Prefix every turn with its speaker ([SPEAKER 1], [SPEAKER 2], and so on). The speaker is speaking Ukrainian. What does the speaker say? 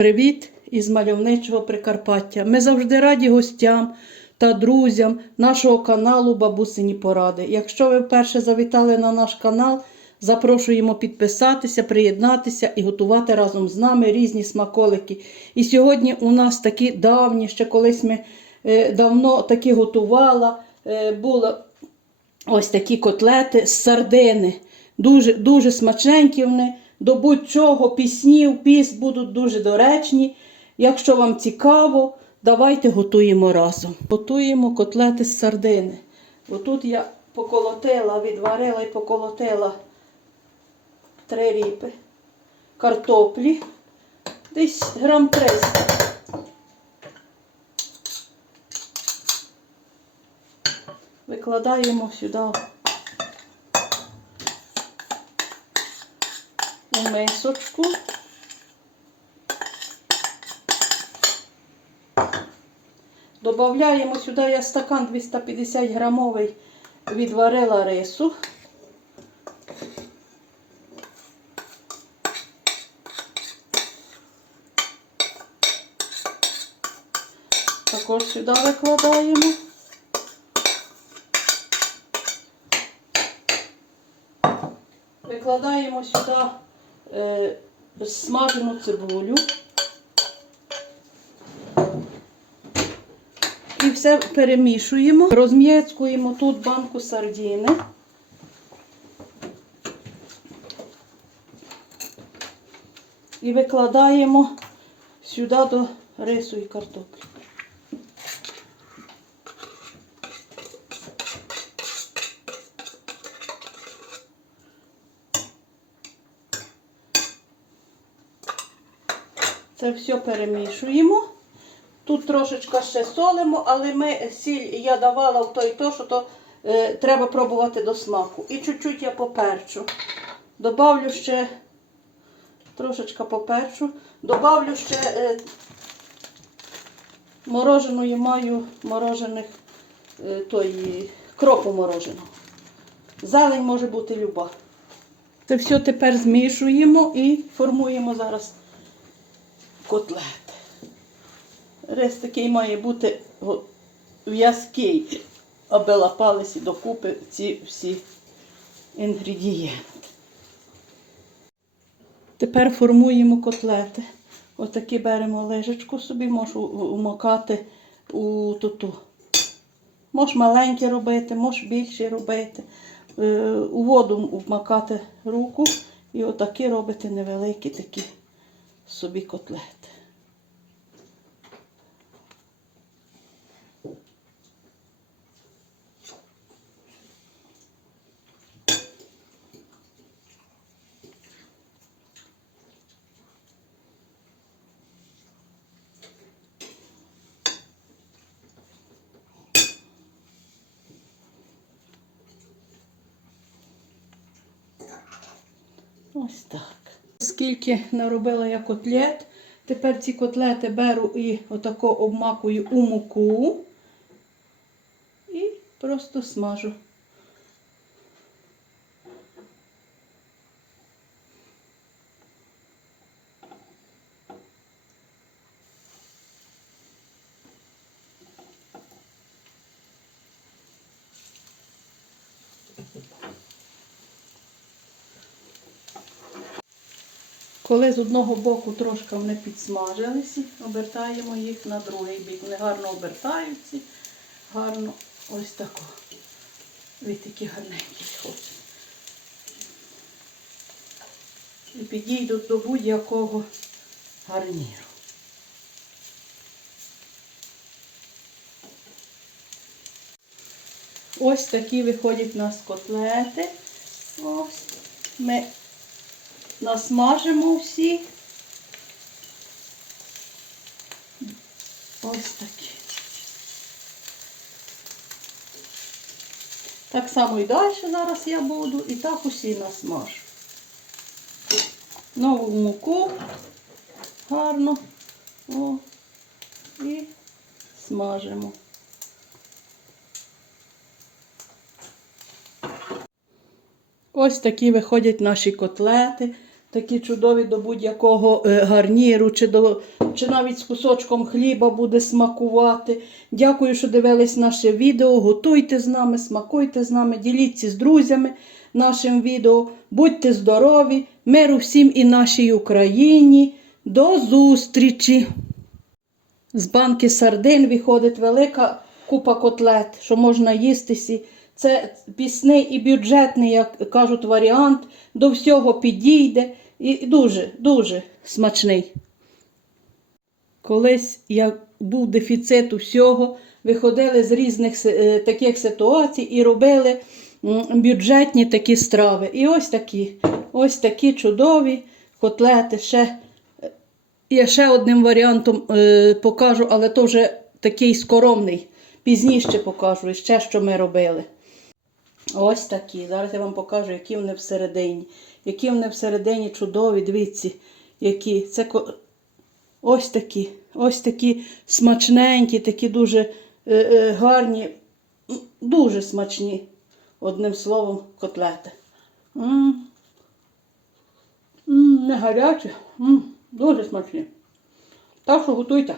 [SPEAKER 1] Привіт із мальовничого Прикарпаття. Ми завжди раді гостям та друзям нашого каналу Бабусині Поради. Якщо ви вперше завітали на наш канал, запрошуємо підписатися, приєднатися і готувати разом з нами різні смаколики. І сьогодні у нас такі давні, ще колись ми е, давно такі готувала. Е, були ось такі котлети з сардини. Дуже, дуже смачненькі вони. До будь-чого піснів, піс будуть дуже доречні. Якщо вам цікаво, давайте готуємо разом. Готуємо котлети з сардини. Отут я поколотила, відварила і поколотила три ріпи картоплі, десь грам 300. Викладаємо сюди у мисочку. Добавляємо сюди я стакан 250 грамовий відварила рису. Також сюди викладаємо. Викладаємо сюди е, смажену цибулю. І все перемішуємо. Розм'яцькуємо тут банку сардіни. І викладаємо сюди до рису і картоплі. Це все перемішуємо. Тут трошечка ще солимо, але ми сіль я давала в той то, що то е, треба пробувати до смаку. І чуть-чуть я поперчу. Добавлю ще трошечка поперчу. Добавлю ще е, мороженої маю морожених е, тої, кропу мороженого. Зелень може бути люба. Це все тепер змішуємо і формуємо зараз котлети. Рис такий має бути в'язкий, аби лапалися докупи ці всі інгредієнти. Тепер формуємо котлети. Отакі беремо лижечку собі, можу вмокати у туту. Можеш маленькі робити, можеш більші робити. Е, У воду вмакати руку і отакі робити невеликі такі собі котлети. Ось так. Скільки наробила я котлет, тепер ці котлети беру і отако обмакую у муку і просто смажу. Коли з одного боку трошки вони підсмажилися, обертаємо їх на другий бік. Вони гарно обертаються, гарно ось тако. Ви такі гарненькі хочуть. І підійдуть до будь-якого гарніру. Ось такі виходять у нас котлети. Ось. Ми насмажимо всі. Ось такі. Так само і далі зараз я буду, і так усі насмажу. Нову муку гарно. О, і смажимо. Ось такі виходять наші котлети. Такі чудові до будь-якого е, гарніру, чи, до, чи навіть з кусочком хліба буде смакувати. Дякую, що дивились наше відео. Готуйте з нами, смакуйте з нами, діліться з друзями нашим відео. Будьте здорові, миру всім і нашій Україні. До зустрічі! З банки сардин виходить велика купа котлет, що можна їстися. Це пісний і бюджетний, як кажуть, варіант. До всього підійде і дуже, дуже смачний. Колись, як був дефіцит усього, виходили з різних е, таких ситуацій і робили бюджетні такі страви. І ось такі, ось такі чудові котлети. Ще я ще одним варіантом е, покажу, але то вже такий скоромний. Пізніше покажу ще, що ми робили. Ось такі. Зараз я вам покажу, які вони всередині. Які вони всередині чудові, дивіться, які. Це ось такі. Ось такі смачненькі, такі дуже е, е, гарні, дуже смачні. Одним словом, котлети. М. М, не гарячі, м, дуже смачні. Так що готуйте.